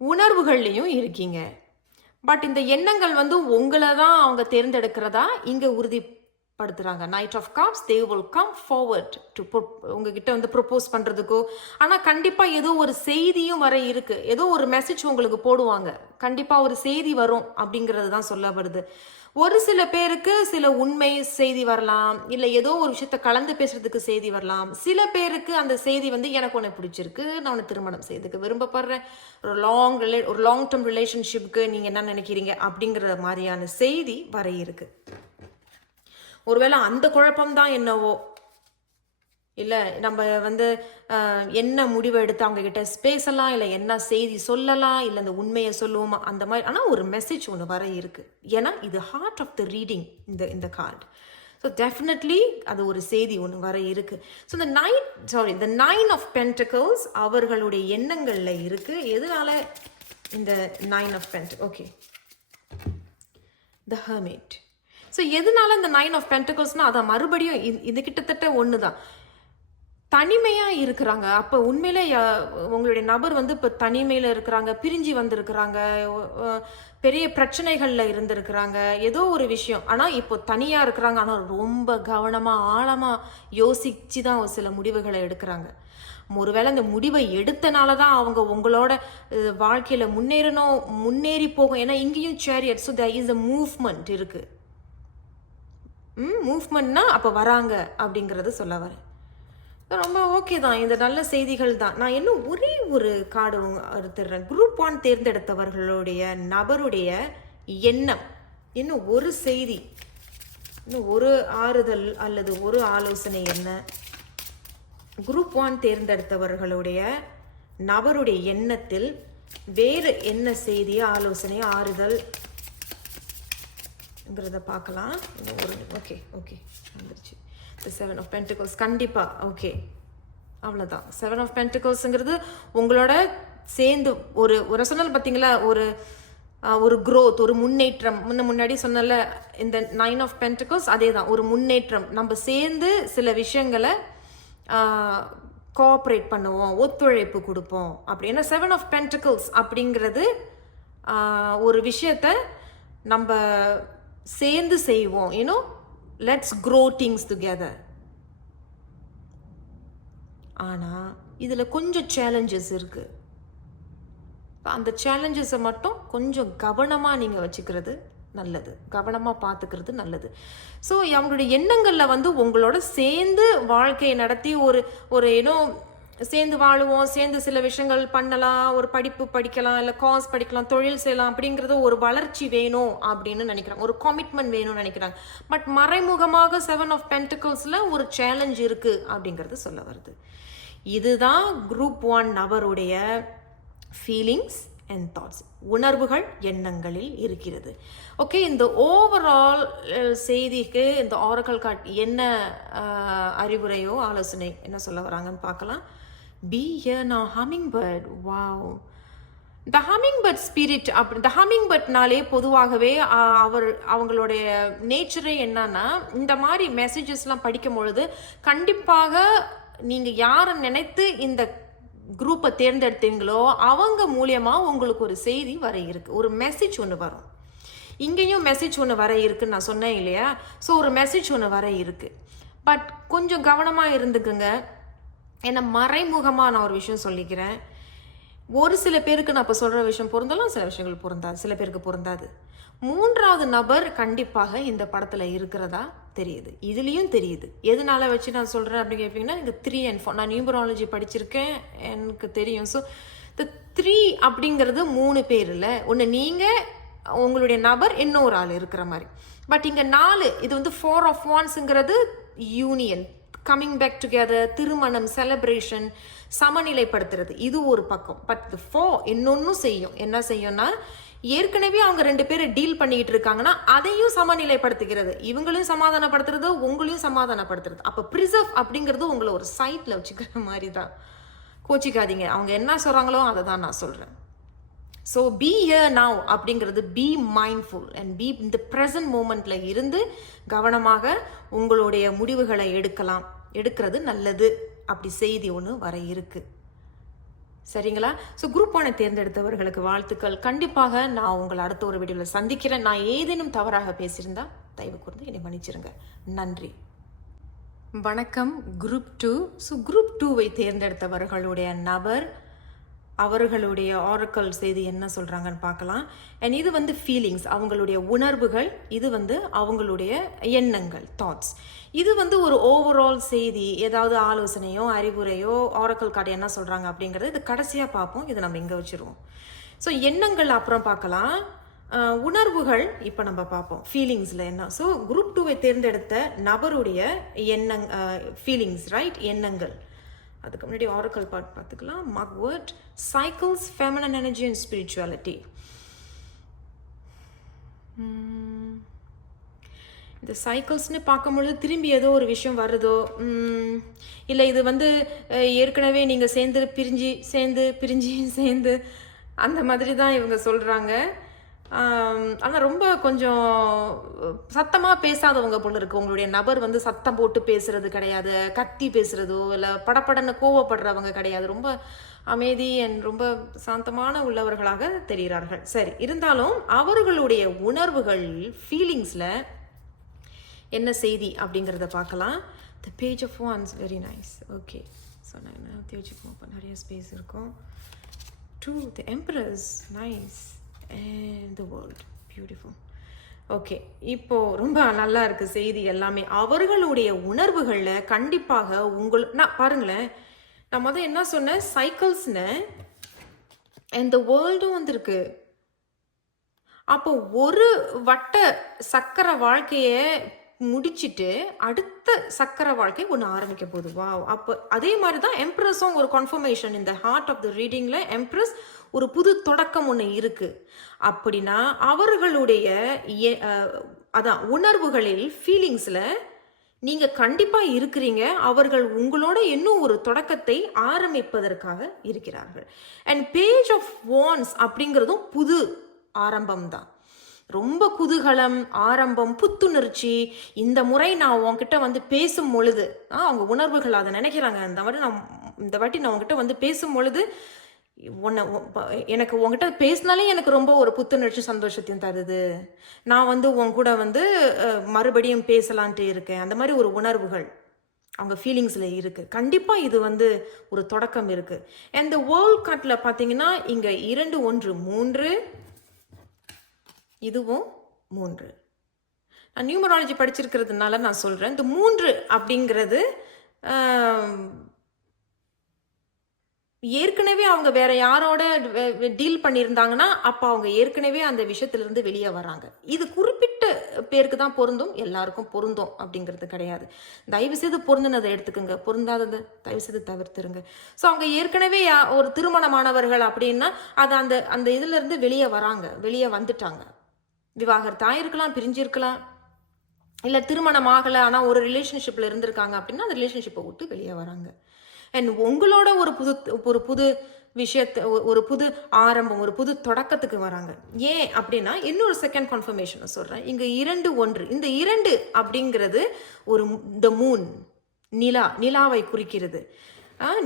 உணர்வுகள்லையும் இருக்கீங்க. பட் இந்த எண்ணங்கள் உங்களை தான் அவங்க தேர்ந்தெடுக்கிறதா இங்கே உறுதி படுத்துறாங்க. Knight of cups, they will come forward to உங்ககிட்ட வந்து ப்ரொப்போஸ் பண்றதுக்கோ. ஆனா கண்டிப்பா ஏதோ ஒரு செய்தியும் வர இருக்கு. ஏதோ ஒரு மெசேஜ் உங்களுக்கு போடுவாங்க. கண்டிப்பா ஒரு செய்தி வரும் அப்படிங்கிறது தான் சொல்லப்படுது. ஒரு சில பேருக்கு சில உண்மை செய்தி வரலாம், இல்லை ஏதோ ஒரு விஷயத்த கலந்து பேசுறதுக்கு செய்தி வரலாம். சில பேருக்கு அந்த செய்தி வந்து எனக்கு உன்னை பிடிச்சிருக்கு, நான் உன்னை திருமணம் செய்யறதுக்கு விரும்பப்படுறேன், ஒரு லாங் டேர்ம் ரிலேஷன்ஷிப்க்கு நீங்கள் என்ன நினைக்கிறீங்க அப்படிங்கிற மாதிரியான செய்தி வர இருக்கு. ஒருவேளை அந்த குழப்பம்தான் என்னவோ, இல்லை நம்ம வந்து என்ன முடிவை எடுத்து அவங்க கிட்ட பேசலாம், இல்லை என்ன செய்தி சொல்லலாம், இல்லை அந்த உண்மையை சொல்லுவோமா, அந்த மாதிரி. ஆனால் ஒரு மெசேஜ் ஒன்று வர இருக்கு. ஏன்னா இது ஹார்ட் ஆஃப் த ரீடிங் இந்த கார்டு. ஸோ டெஃபினெட்லி அது ஒரு செய்தி ஒன்று வர இருக்கு. ஸோ இந்த 9 ஆஃப் பென்டக்கிள்ஸ் அவர்களுடைய எண்ணங்களில் இருக்கு. எதனால இந்த 9 of pentacles? Okay, the hermit. So எதனால இந்த 9 ஆஃப் பென்டக்கிள்ஸ்னால் அதை மறுபடியும் இது கிட்டத்தட்ட ஒன்று தான். தனிமையாக இருக்கிறாங்க. அப்போ உண்மையிலே உங்களுடைய நபர் வந்து இப்போ தனிமையில் இருக்கிறாங்க, பிரிஞ்சு வந்திருக்கிறாங்க, பெரிய பிரச்சனைகளில் இருந்திருக்கிறாங்க, ஏதோ ஒரு விஷயம். ஆனால் இப்போ தனியாக இருக்கிறாங்க. ஆனால் ரொம்ப கவனமாக ஆழமாக யோசித்து தான் ஒரு சில முடிவுகளை எடுக்கிறாங்க. ஒருவேளை அந்த முடிவை எடுத்தனால தான் அவங்க உங்களோட வாழ்க்கையில் முன்னேறி போகும். ஏன்னா இங்கேயும் chariot. So there is a movement இருக்குது. மூவ்மெண்ட்னா அப்போ வராங்க அப்படிங்கிறது சொல்ல வரேன். ரொம்ப ஓகே தான், இந்த நல்ல செய்திகள் தான். நான் இன்னும் ஒரே ஒரு கார்டு எடுத்துடுறேன். குரூப் 1 தேர்ந்தெடுத்தவர்களுடைய நபருடைய எண்ணம், இன்னும் ஒரு செய்தி, இன்னும் ஒரு ஆறுதல் அல்லது ஒரு ஆலோசனை என்ன? குரூப் 1 தேர்ந்தெடுத்தவர்களுடைய நபருடைய எண்ணத்தில் வேறு என்ன செய்தி, ஆலோசனை, ஆறுதல் பார்க்கலாம். ஓகே வந்துருச்சு. 7 ஆஃப் பென்டிகல்ஸ் கண்டிப்பாக ஓகே, அவ்வளோதான். 7 ஆஃப் பென்டிகல்ஸுங்கிறது உங்களோட சேர்ந்து ஒரு சொன்னல் பார்த்தீங்களா, ஒரு க்ரோத், ஒரு முன்னேற்றம். முன்னாடி சொன்னல இந்த 9 ஆஃப் பென்டிகல்ஸ் அதே தான், ஒரு முன்னேற்றம். நம்ம சேர்ந்து சில விஷயங்களை கோஆப்ரேட் பண்ணுவோம், ஒத்துழைப்பு கொடுப்போம் அப்படி. ஏன்னா 7 ஆஃப் பென்டிகல்ஸ் அப்படிங்கிறது ஒரு விஷயத்த நம்ம சேர்ந்து செய்வோம். Let's grow things together. ஆனால் இதில் கொஞ்சம் சேலஞ்சஸ் இருக்குது. அந்த சேலஞ்சஸை மட்டும் கொஞ்சம் கவனமாக நீங்கள் வச்சுக்கிறது நல்லது, கவனமாக பார்த்துக்கிறது நல்லது. ஸோ அவங்களுடைய எண்ணங்களில் வந்து உங்களோட சேர்ந்து வாழ்க்கையை நடத்தி சேர்ந்து வாழுவோம், சேர்ந்து சில விஷயங்கள் பண்ணலாம், ஒரு படிப்பு படிக்கலாம், இல்லை காஸ் படிக்கலாம், தொழில் செய்யலாம் அப்படிங்கிறது ஒரு வளர்ச்சி வேணும் அப்படின்னு நினைக்கிறாங்க, ஒரு கமிட்மெண்ட் வேணும்னு நினைக்கிறாங்க. பட் மறைமுகமாக 7 ஆஃப் பென்டிகல்ஸில் ஒரு சேலஞ்ச் இருக்குது அப்படிங்கிறது சொல்ல வருது. இதுதான் குரூப் 1 நபருடைய ஃபீலிங்ஸ் அண்ட் தாட்ஸ், உணர்வுகள் எண்ணங்களில் இருக்கிறது. ஓகே, இந்த ஓவரால் செய்திக்கு இந்த ஆரக்கல் கார்ட் என்ன அறிவுரையோ ஆலோசனை என்ன சொல்ல வராங்கன்னு பார்க்கலாம். Be here now, hummingbird. Wow. The hummingbird spirit, the hummingbird-நாலே பொதுவாகவே அவங்களுடைய நேச்சரே என்னன்னா, இந்த மாதிரி மெசேஜஸ்லாம் படிக்கும் பொழுது கண்டிப்பாக நீங்கள் யாரை நினைத்து இந்த குரூப்பை தேர்ந்தெடுத்தீங்களோ அவங்க மூலியமாக உங்களுக்கு ஒரு செய்தி வர இருக்கு, ஒரு மெசேஜ் ஒன்று வரும். இங்கேயும் மெசேஜ் ஒன்று வர இருக்குன்னு நான் சொன்னேன் இல்லையா? ஸோ ஒரு மெசேஜ் ஒன்று வர இருக்கு. பட் கொஞ்சம் கவனமாக இருந்துக்குங்க. ஏன்னா மறைமுகமாக நான் ஒரு விஷயம் சொல்லிக்கிறேன். ஒரு சில பேருக்கு நான் இப்போ சொல்கிற விஷயம் பொருந்தலாம், சில விஷயங்கள் பொருந்தாது, சில பேருக்கு பொருந்தாது. 3வது நபர் கண்டிப்பாக இந்த படத்தில் இருக்கிறதா தெரியுது, இதுலேயும் தெரியுது. எதனால வச்சு நான் சொல்கிறேன் அப்படின்னு கேட்பீங்கன்னா, இங்கே 3 and 4, நான் நியூமராலஜி படிச்சிருக்கேன், எனக்கு தெரியும். ஸோ இந்த 3 அப்படிங்கிறது 3 பேர் இல்லை, ஒன்று நீங்கள், உங்களுடைய நபர், இன்னொரு ஆள் இருக்கிற மாதிரி. பட் இங்கே 4, இது வந்து 4 of wandsங்கிறது யூனியன், கம்மிங் பேக் டுகெதர், திருமணம், செலிப்ரேஷன், சமநிலைப்படுத்துறது, இது ஒரு பக்கம். பட் 4 இன்னொன்னும் செய்யும். என்ன செய்யும்னா, ஏற்கனவே அவங்க 2 பேரை டீல் பண்ணிக்கிட்டு இருக்காங்கன்னா அதையும் சமநிலைப்படுத்துகிறது, இவங்களையும் சமாதானப்படுத்துறது, உங்களையும் சமாதானப்படுத்துறது. அப்போ ப்ரிசர்வ் அப்படிங்கிறது உங்களை ஒரு சைட்டில் வச்சுக்கிற மாதிரி தான். கோச்சிக்காதீங்க, அவங்க என்ன சொல்கிறாங்களோ அதை தான் நான் சொல்கிறேன். ஸோ பி ஹியர் நவ் அப்படிங்கிறது பி மைண்ட்ஃபுல் அண்ட் பி இந்த ப்ரெசன்ட் மூமெண்ட்டில் இருந்து கவனமாக உங்களுடைய முடிவுகளை எடுக்கிறது நல்லது. அப்படி செய்தி ஒன்று வர இருக்கு. சரிங்களா? ஸோ குரூப் 1 தேர்ந்தெடுத்தவர்களுக்கு வாழ்த்துக்கள். கண்டிப்பாக நான் உங்களை அடுத்த ஒரு வீடியோவில் சந்திக்கிறேன். நான் ஏதேனும் தவறாக பேசியிருந்தா தயவு கூர்ந்து என்னை மன்னிச்சிருங்க. நன்றி. வணக்கம் குரூப் 2. ஸோ குரூப் 2வை தேர்ந்தெடுத்தவர்களுடைய நபர், அவர்களுடைய ஆரக்கல் செய்தி என்ன சொல்கிறாங்கன்னு பார்க்கலாம். அண்ட் இது வந்து ஃபீலிங்ஸ், அவங்களுடைய உணர்வுகள். இது வந்து அவங்களுடைய எண்ணங்கள், தாட்ஸ். இது வந்து ஒரு ஓவரால் செய்தி, ஏதாவது ஆலோசனையோ அறிவுரையோ ஆரக்கல் கார்டு என்ன சொல்கிறாங்க அப்படிங்கிறது இது கடைசியாக பார்ப்போம். இது நம்ம இங்கே வச்சுருவோம். ஸோ எண்ணங்கள் அப்புறம் பார்க்கலாம். உணர்வுகள் இப்போ நம்ம பார்ப்போம். ஃபீலிங்ஸில் என்ன. ஸோ குரூப் 2வை தேர்ந்தெடுத்த நபருடைய ஃபீலிங்ஸ், ரைட், எண்ணங்கள். அதுக்கு முன்னாடி ஆரக்கல் பார்ட் பார்த்துக்கலாம். Mugwort, cycles, feminine energy and spirituality. இந்த சைக்கிள்ஸ்னு பார்க்கும்பொழுது திரும்பி ஏதோ ஒரு விஷயம் வருதோ, இல்லை இது வந்து ஏற்கனவே நீங்கள் சேர்ந்து அந்த மாதிரி தான் இவங்க சொல்கிறாங்க. ஆனால் ரொம்ப கொஞ்சம் சத்தமாக பேசாதவங்க போல இருக்கு. உங்களுடைய நபர் வந்து சத்தம் போட்டு பேசுறது கிடையாது, கத்தி பேசுறதோ இல்லை படப்படன்னு கோவப்படுறவங்க கிடையாது. ரொம்ப அமைதி அண்ட் ரொம்ப சாந்தமான உள்ளவர்களாக தெரிகிறார்கள். சரி, இருந்தாலும் அவர்களுடைய உணர்வுகள், ஃபீலிங்ஸில் என்ன செய்தி அப்படிங்கிறத பார்க்கலாம். The page of wands, very nice. Okay, so நான் தேய்ச்சிக்குவோம், இப்போ நிறைய ஸ்பேஸ் இருக்கும். 2, the empress, nice. And the world, beautiful. ஓகே, இப்போ ரொம்ப நல்லா இருக்கு செய்தி எல்லாமே. அவர்களுடைய உணர்வுகளில் கண்டிப்பாக நான் பாருங்களேன், நான் முதல் என்ன சொன்னேன், சைக்கிள்ஸ்னு and the வேர்ல்டும் வந்திருக்கு. அப்போ ஒரு வட்ட சக்கர வாழ்க்கையை முடிச்சுட்டு அடுத்த சக்கர வாழ்க்கை ஒன்று ஆரம்பிக்க போகுது. வா, அப்போ அதே மாதிரி தான் எம்ப்ரஸும் ஒரு கன்ஃபர்மேஷன். இந்த ஹார்ட் ஆஃப் த ரீடிங்கில் எம்ப்ரஸ் ஒரு புது தொடக்கம் ஒன்று இருக்குது. அப்படின்னா அவர்களுடைய அதான் உணர்வுகளில், ஃபீலிங்ஸில் நீங்கள் கண்டிப்பாக இருக்கிறீங்க. அவர்கள் உங்களோட இன்னும் ஒரு தொடக்கத்தை ஆரம்பிப்பதற்காக இருக்கிறார்கள். அண்ட் பேஜ் ஆஃப் வான்ஸ் அப்படிங்கிறதும் புது ஆரம்பம் தான். ரொம்ப குதூகலம், ஆரம்பம், புத்துணர்ச்சி. இந்த முறை நான் உங்ககிட்ட வந்து பேசும் பொழுது அவங்க உணர்வுகள் அதை நினைக்கிறாங்க. இந்த வாட்டி நான் உங்ககிட்ட வந்து பேசும் பொழுது எனக்கு உங்ககிட்ட பேசினாலே எனக்கு ரொம்ப ஒரு புத்துணர்ச்சி, சந்தோஷத்தையும் தருது. நான் வந்து உங்க கூட வந்து மறுபடியும் பேசலான்ட்டு இருக்கேன். அந்த மாதிரி ஒரு உணர்வுகள் அவங்க ஃபீலிங்ஸில் இருக்குது. கண்டிப்பாக இது வந்து ஒரு தொடக்கம் இருக்குது. அண்ட் இந்த வேர்ல்ட் கார்டில் பார்த்தீங்கன்னா இங்கே 2, 1, 3, இதுவும் 3. நான் நியூமராலஜி படிச்சிருக்கிறதுனால நான் சொல்கிறேன். இந்த 3 அப்படிங்கிறது ஏற்கனவே அவங்க வேற யாரோட டீல் பண்ணியிருந்தாங்கன்னா அப்போ அவங்க ஏற்கனவே அந்த விஷயத்திலிருந்து வெளியே வராங்க. இது குறிப்பிட்ட பேருக்கு தான் பொருந்தும், எல்லாருக்கும் பொருந்தும் அப்படிங்கிறது கிடையாது. தயவு செய்து பொருந்தினதை எடுத்துக்கோங்க, பொருந்தாததை தயவு செய்து தவிர்த்துருங்க. ஸோ அவங்க ஏற்கனவே ஒரு திருமணமானவர்கள் அப்படின்னா அது அந்த இதிலிருந்து வெளியே வராங்க, வெளியே வந்துட்டாங்க. விவாகரத்தாக இருக்கலாம், பிரிஞ்சிருக்கலாம், இல்லை திருமணம் ஆகலை ஆனால் ஒரு ரிலேஷன்ஷிப்பில் இருந்திருக்காங்க அப்படின்னா அந்த ரிலேஷன்ஷிப்பை விட்டு வெளியே வராங்க. அண்ட் உங்களோட ஒரு புது விஷயத்தை, ஒரு புது ஆரம்பம், ஒரு புது தொடக்கத்துக்கு வராங்க. ஏன் அப்படின்னா இன்னொரு செகண்ட் கன்ஃபர்மேஷனை சொல்கிறேன். இங்கே 2, 1, இந்த 2 அப்படிங்கிறது ஒரு த மூன், நிலாவை குறிக்கிறது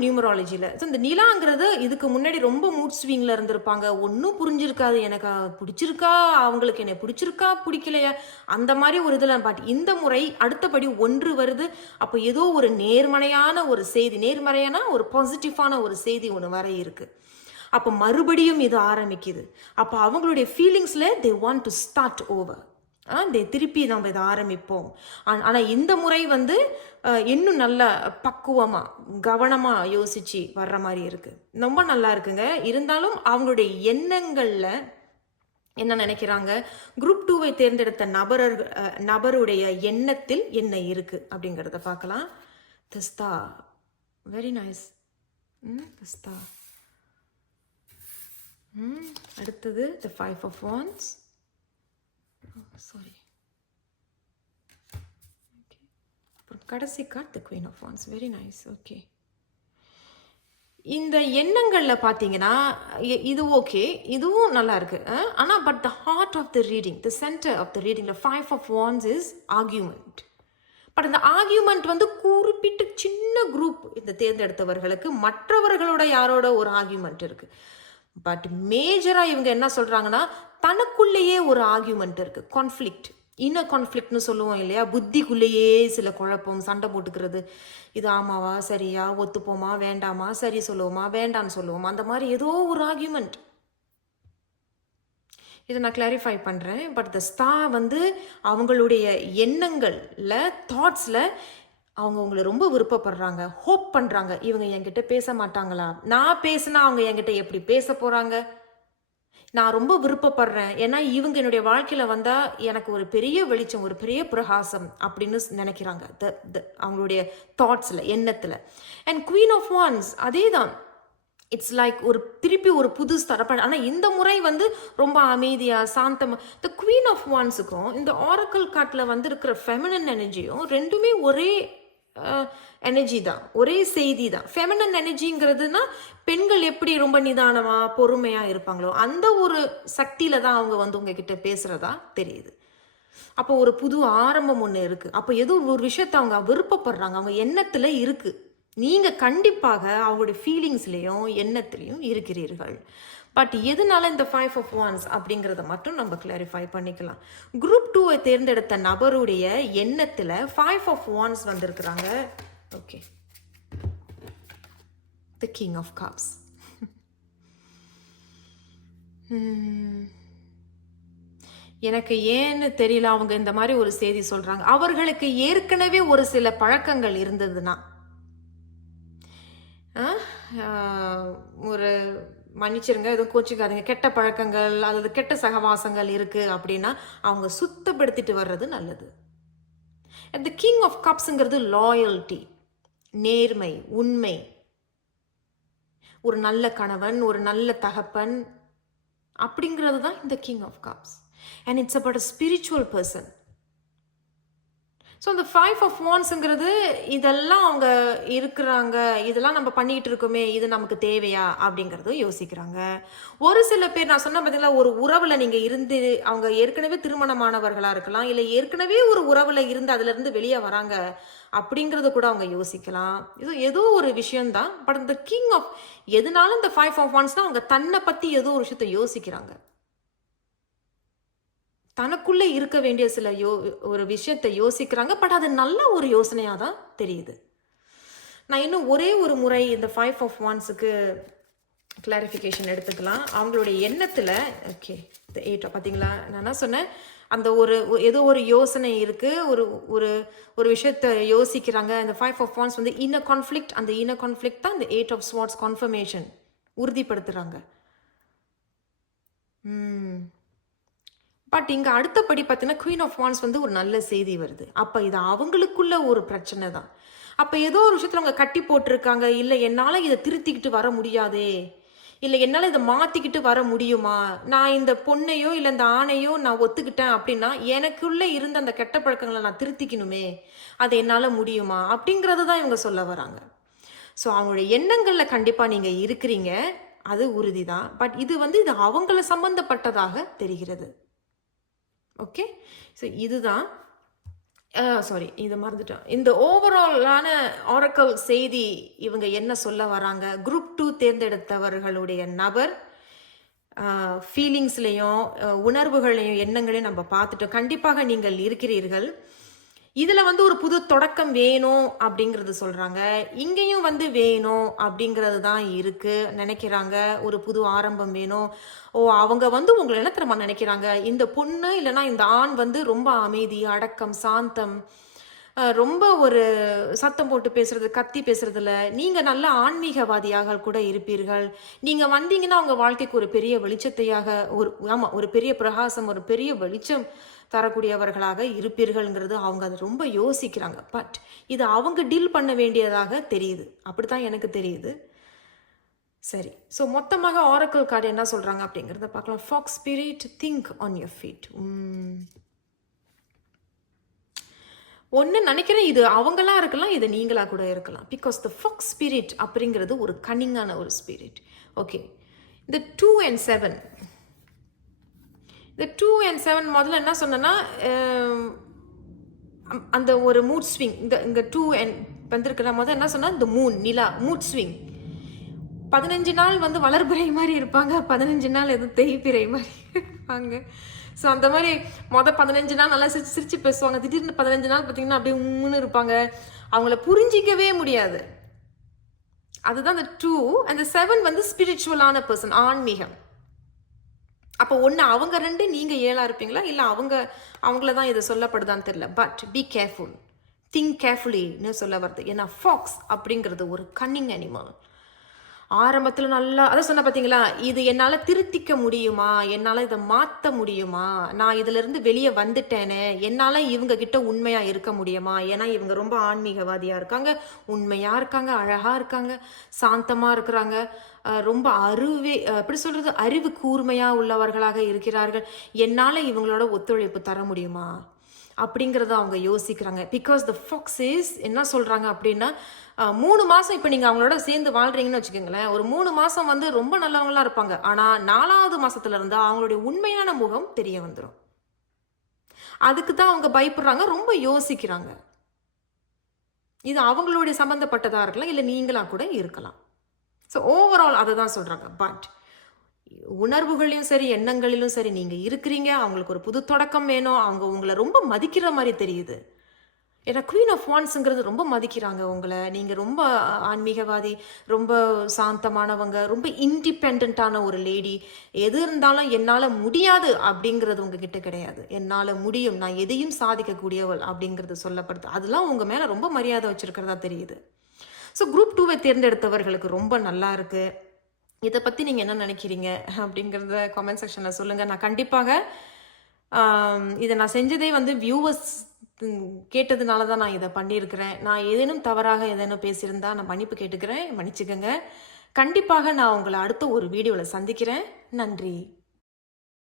நியூமராலஜியில். ஸோ இந்த நிலாங்கிறது இதுக்கு முன்னாடி ரொம்ப மூட் ஸ்விங்கில் இருந்திருப்பாங்க. ஒன்றும் புரிஞ்சிருக்காது, எனக்கு பிடிச்சிருக்கா, அவங்களுக்கு என்னை பிடிச்சிருக்கா பிடிக்கலையா, அந்த மாதிரி ஒரு இதில். பட் இந்த முறை அடுத்தபடி 1 வருது. அப்போ ஏதோ ஒரு நேர்மறையான ஒரு செய்தி, நேர்மறையான ஒரு பாசிட்டிவான ஒரு செய்தி ஒன்று வர இருக்குது. அப்போ மறுபடியும் இது ஆரம்பிக்குது. அப்போ அவங்களுடைய ஃபீலிங்ஸில் they want to start over. திருப்பி நம்ம இதை ஆரம்பிப்போம். ஆனால் இந்த முறை வந்து இன்னும் நல்ல பக்குவமாக, கவனமாக யோசித்து வர்ற மாதிரி இருக்குது. ரொம்ப நல்லா இருக்குங்க. இருந்தாலும் அவங்களுடைய எண்ணங்களில் என்ன நினைக்கிறாங்க, குரூப் 2வை தேர்ந்தெடுத்த நபருடைய எண்ணத்தில் என்ன இருக்குது அப்படிங்கிறத பார்க்கலாம். The star, very nice. The star. அடுத்தது தி 5 ஆஃப் வான்ஸ். சாரி, கடைசி card the queen of wands, very nice. Okay, இந்த எண்ணங்களில் பார்த்தீங்கன்னா இது ஓகே, இதுவும் நல்லா இருக்கு. ஆனால் but the heart of the reading, the centre of the ரீடிங்கில் 5 of wands is argument. But இந்த ஆர்கியூமெண்ட் வந்து குறிப்பிட்டு சின்ன குரூப் இந்த தேர்ந்தெடுத்தவர்களுக்கு மற்றவர்களோட யாரோட ஒரு ஆர்கியூமெண்ட் இருக்கு. பட் மேஜரா இவங்க என்ன சொல்றாங்கன்னா, தனக்குள்ளேயே ஒரு ஆர்கியூமெண்ட் இருக்கு, கான்ஃப்ளிக்ட், இன்னர் கான்ஃப்ளிக்ட்னு சொல்லுவோம் இல்லையா, புத்திக்குள்ளேயே சில குழப்பம், சண்டை போட்டுக்கிறது. இது ஆமாவா, சரியா, ஒத்துப்போமா, வேண்டாமா, சரி சொல்லுவோமா, வேண்டான்னு சொல்லுவோமா, அந்த மாதிரி ஏதோ ஒரு ஆர்கியூமெண்ட். இதை நான் கிளாரிஃபை பண்ணுறேன். பட் த ஸ்தா வந்து அவங்களுடைய எண்ணங்கள்ல, தாட்ஸில் அவங்க உங்களை ரொம்ப விருப்பப்படுறாங்க, ஹோப் பண்ணுறாங்க. இவங்க என்கிட்ட பேச மாட்டாங்களா, நான் பேசினா அவங்க என்கிட்ட எப்படி பேச போகிறாங்க, நான் ரொம்ப விருப்பப்படுறேன், ஏன்னா இவங்க என்னுடைய வாழ்க்கையில் வந்தால் எனக்கு ஒரு பெரிய வெளிச்சம், ஒரு பெரிய பிரகாசம் அப்படின்னு நினைக்கிறாங்க அவங்களுடைய தாட்ஸில், எண்ணத்தில். அண்ட் குவீன் ஆஃப் வான்ஸ் அதே தான். இட்ஸ் லைக் திருப்பி ஒரு புது ஸ்டார்ட். ஆனால் இந்த முறை வந்து ரொம்ப அமைதியாக, சாந்தமாக. த குவீன் ஆஃப் வான்ஸுக்கும் இந்த ஆரக்கல் காட்டில் வந்து இருக்கிற ஃபெமினன் எனர்ஜியும் ரெண்டுமே ஒரே எனர்ஜி தான், ஒரே செய்தி தான். ஃபெமினன் எனர்ஜிங்கிறதுனா பெண்கள் எப்படி ரொம்ப நிதானமாக பொறுமையாக இருப்பாங்களோ அந்த ஒரு சக்தியில் தான் அவங்க வந்து உங்ககிட்ட பேசுகிறதா தெரியுது. அப்போ ஒரு புது ஆரம்பம் ஒன்று இருக்குது. அப்போ ஏதோ ஒரு விஷயத்தை அவங்க விருப்பப்படுறாங்க, அவங்க எண்ணத்தில் இருக்குது. நீங்கள் கண்டிப்பாக அவங்களுடைய ஃபீலிங்ஸ்லேயும் எண்ணத்துலேயும் இருக்கிறீர்கள். பட் எதனால இந்த 5 of Wands அப்படிங்கிறத மட்டும் நம்ம கிளாரிஃபை பண்ணிக்கலாம். குரூப் 2-ஐ தேர்ந்தெடுத்த நபருடைய எண்ணத்தில் 5 of Wands வந்திருக்கிறாங்க. Okay, the king of cups. எனக்கு ஏன்னு தெரியல அவங்க இந்த மாதிரி ஒரு செய்தி சொல்கிறாங்க. அவர்களுக்கு ஏற்கனவே ஒரு சில பழக்கங்கள் இருந்ததுன்னா, ஒரு மன்னிச்சிருங்க, எதுவும் கோச்சிக்காதீங்க, கெட்ட பழக்கங்கள் அல்லது கெட்ட சகவாசங்கள் இருக்குது அப்படின்னா அவங்க சுத்தப்படுத்திட்டு வர்றது நல்லது. த கிங் ஆஃப் கப்ஸுங்கிறது லாயல்ட்டி, நேர்மை, உண்மை, ஒரு நல்ல கணவன், ஒரு நல்ல தகப்பன் அப்படிங்கிறது தான் இந்த king of cups. And it's about a spiritual person. So இந்த 5 of Wandsங்கிறது இதெல்லாம் அவங்க இருக்கிறாங்க, இதெல்லாம் நம்ம பண்ணிக்கிட்டு இருக்கோமே, இது நமக்கு தேவையா அப்படிங்கிறது யோசிக்கிறாங்க. ஒரு சில பேர் நான் சொன்ன பார்த்தீங்களா, ஒரு உறவில் நீங்கள் இருந்து அவங்க ஏற்கனவே திருமணமானவர்களாக இருக்கலாம், இல்லை ஏற்கனவே ஒரு உறவில் இருந்து அதுலேருந்து வெளியே வராங்க அப்படிங்கிறது கூட அவங்க யோசிக்கலாம். இது ஏதோ ஒரு விஷயம்தான். பட் இந்த கிங் ஆஃப் எதுனாலும் இந்த 5 of Wands தான் அவங்க தன்னை பற்றி ஏதோ ஒரு விஷயத்தை யோசிக்கிறாங்க. தனக்குள்ளே இருக்க வேண்டிய சில ஒரு விஷயத்தை யோசிக்கிறாங்க. பட் அது நல்ல ஒரு யோசனையாக தான் தெரியுது. நான் இன்னும் ஒரே ஒரு முறை இந்த 5 of Wandsக்கு கிளாரிஃபிகேஷன் எடுத்துக்கலாம். அவங்களுடைய எண்ணத்தில் ஓகே, இந்த 8 பார்த்தீங்களா, நான் என்ன சொன்னேன், அந்த ஏதோ ஒரு யோசனை இருக்குது, ஒரு ஒரு விஷயத்தை யோசிக்கிறாங்க. இந்த 5 of Wands வந்து இன்னர் கான்ஃப்ளிக்ட், அந்த இன்னர் கான்ஃப்ளிக்ட் தான் இந்த 8 of Swords கன்ஃபர்மேஷன் உறுதிப்படுத்துகிறாங்க. பட் இங்கே அடுத்தபடி பார்த்தீங்கன்னா குவீன் ஆஃப் வான்ஸ் வந்து ஒரு நல்ல செய்தி வருது. அப்போ இது அவங்களுக்குள்ள ஒரு பிரச்சனை தான். அப்போ ஏதோ ஒரு விஷயத்தில் அவங்க கட்டி போட்டிருக்காங்க, இல்லை என்னால் இதை திருத்திக்கிட்டு வர முடியாதே, இல்லை என்னால் இதை மாற்றிக்கிட்டு வர முடியுமா, நான் இந்த பொண்ணையோ இல்லை இந்த ஆணையோ நான் ஒத்துக்கிட்டேன் அப்படின்னா எனக்குள்ளே இருந்த அந்த கெட்ட பழக்கங்களை நான் திருத்திக்கணுமே, அது என்னால் முடியுமா அப்படிங்கிறது தான் இவங்க சொல்ல வராங்க. ஸோ அவங்களுடைய எண்ணங்களில் கண்டிப்பாக நீங்கள் இருக்கிறீங்க, அது உறுதி தான். பட் இது வந்து இது அவங்கள சம்பந்தப்பட்டதாக தெரிகிறது. ஓகே, ஸோ இதுதான் சாரி, இதை மறந்துட்டோம். இந்த ஓவராலான ஆரக்கல் செய்தி இவங்க என்ன சொல்ல வராங்க, குரூப் 2 தேர்ந்தெடுத்தவர்களுடைய நபர் ஃபீலிங்ஸ்லேயும் உணர்வுகளையும் எண்ணங்களையும் நம்ம பார்த்துட்டோம். கண்டிப்பாக நீங்கள் இருக்கிறீர்கள். இதில் வந்து ஒரு புது தொடக்கம் வேணும் அப்படிங்கிறது சொல்கிறாங்க. இங்கேயும் வந்து வேணும் அப்படிங்கிறது தான் இருக்குது, நினைக்கிறாங்க. ஒரு புது ஆரம்பம் வேணும். அவங்க வந்து உங்களை என்ன தெரியுமா நினைக்கிறாங்க, இந்த பொண்ணு இல்லைன்னா இந்த ஆண் வந்து ரொம்ப அமைதி, அடக்கம், சாந்தம், ரொம்ப ஒரு சத்தம் போட்டு பேசுறது, கத்தி பேசுறதுல நீங்கள் நல்ல ஆன்மீகவாதியாக கூட இருப்பீர்கள். நீங்கள் வந்தீங்கன்னா அவங்க வாழ்க்கைக்கு ஒரு பெரிய வெளிச்சத்தையாக ஒரு பெரிய பிரகாசம், ஒரு பெரிய வெளிச்சம் தரக்கூடியவர்களாக இருப்பீர்கள்ங்கிறது அவங்க அதை ரொம்ப யோசிக்கிறாங்க. பட் இது அவங்க டீல் பண்ண வேண்டியதாக தெரியுது, அப்படித்தான் எனக்கு தெரியுது. சரி, ஸோ மொத்தமாக ஆரக்கல் கார்டு என்ன சொல்கிறாங்க அப்படிங்கிறத பார்க்கலாம். Fox spirit, think on your feet. ஒன்று நினைக்கிறேன், இது அவங்களா இருக்கலாம், இது நீங்களாக கூட இருக்கலாம். பிகாஸ் த ஃபாக்ஸ் ஸ்பிரிட் அப்படிங்கிறது ஒரு கன்னிங்கான ஒரு ஸ்பிரிட். ஓகே, இந்த 2 and 7, இந்த 2 and 7 முதல்ல என்ன சொன்னேன்னா, அந்த ஒரு மூட் ஸ்விங் இங்கே 2 வந்திருக்கிற போது என்ன சொன்னால் இந்த நிலா மூட் ஸ்விங். 15 நாள் வந்து வளர்பிறை மாதிரி இருப்பாங்க, 15 நாள் எதுவும் தேய்பிறை மாதிரி இருப்பாங்க. ஸோ அந்த மாதிரி 15 நாள் நல்லா சிரிச்சு சிரிச்சு பேசுவாங்க. திடீர்னு 15 நாள் பார்த்தீங்கன்னா அப்படியே உம்முன்னு இருப்பாங்க. அவங்கள புரிஞ்சிக்கவே முடியாது. அதுதான் அந்த 2. அந்த 7 வந்து ஸ்பிரிச்சுவலான பர்சன், ஆன்மீகம். அப்போ ஒன்று அவங்க 2 நீங்கள் 7 இருப்பீங்களா, இல்லை அவங்கள தான் இது சொல்லப்படுதான்னு தெரியல. பட் பி கேர்ஃபுல், திங்க் கேர்ஃபுல்லின்னு சொல்ல வருது. ஏன்னா ஃபாக்ஸ் அப்படிங்கிறது ஒரு கன்னிங் அனிமல். ஆரம்பத்தில் நல்லா அதை சொன்ன பார்த்தீங்களா, இது என்னால் திருத்திக்க முடியுமா, என்னால் இதை மாற்ற முடியுமா, நான் இதிலிருந்து வெளியே வந்துட்டேனே, என்னால் இவங்க கிட்ட உண்மையாக இருக்க முடியுமா, ஏன்னா இவங்க ரொம்ப ஆன்மீகவாதியாக இருக்காங்க, உண்மையாக இருக்காங்க, அழகாக இருக்காங்க, சாந்தமாக இருக்கிறாங்க, ரொம்ப எப்படி சொல்கிறது, அறிவு கூர்மையாக உள்ளவர்களாக இருக்கிறார்கள், என்னால் இவங்களோட ஒத்துழைப்பு தர முடியுமா அப்படிங்கிறத அவங்க யோசிக்கிறாங்க. பிகாஸ் த ஃபாக்ஸ் இஸ் என்ன சொல்கிறாங்க அப்படின்னா, 3 மாதம் இப்போ நீங்கள் அவங்களோட சேர்ந்து வாழ்கிறீங்கன்னு வச்சுக்கோங்களேன், ஒரு 3 மாதம் வந்து ரொம்ப நல்லவங்களாக இருப்பாங்க. ஆனால் 4வது மாதத்துல இருந்து அவங்களுடைய உண்மையான முகம் தெரிய வந்துடும். அதுக்கு தான் அவங்க பயப்படுறாங்க, ரொம்ப யோசிக்கிறாங்க. இது அவங்களுடைய சம்மந்தப்பட்டதாக இருக்கலாம், இல்லை நீங்களாக கூட இருக்கலாம். ஸோ ஓவரால் அதை தான் சொல்கிறாங்க. பட் உணர்வுகளையும் சரி, எண்ணங்களிலும் சரி நீங்கள் இருக்கிறீங்க. அவங்களுக்கு ஒரு புது தொடக்கம் வேணும். அவங்க உங்களை ரொம்ப மதிக்கிற மாதிரி தெரியுது. ஏன்னா குவீன் ஆஃப் வான்ஸுங்கிறது ரொம்ப மதிக்கிறாங்க உங்களை. நீங்கள் ரொம்ப ஆன்மீகவாதி, ரொம்ப சாந்தமானவங்க, ரொம்ப இண்டிபெண்ட்டான ஒரு லேடி. எது இருந்தாலும் என்னால் முடியாது அப்படிங்கிறது உங்ககிட்ட கிடையாது. என்னால் முடியும், நான் எதையும் சாதிக்கக்கூடியவள் அப்படிங்கிறது சொல்லப்படுது. அதெல்லாம் உங்கள் மேலே ரொம்ப மரியாதை வச்சுருக்கிறதா தெரியுது. ஸோ குரூப் 2வை தேர்ந்தெடுத்தவர்களுக்கு ரொம்ப நல்லா இருக்குது. இதை பற்றி நீங்கள் என்ன நினைக்கிறீங்க அப்படிங்கிறத கமெண்ட் செக்ஷனில் சொல்லுங்கள். நான் கண்டிப்பாக இதை நான் செஞ்சதே வந்து வியூவர்ஸ் கேட்டதுனால தான் நான் இதை பண்ணியிருக்கிறேன். நான் ஏதேனும் தவறாக ஏதேனும் பேசியிருந்தா நான் மன்னிப்பு கேட்டுக்கிறேன், மன்னிச்சுக்கோங்க. கண்டிப்பாக நான் உங்களை அடுத்த ஒரு வீடியோவில் சந்திக்கிறேன். நன்றி.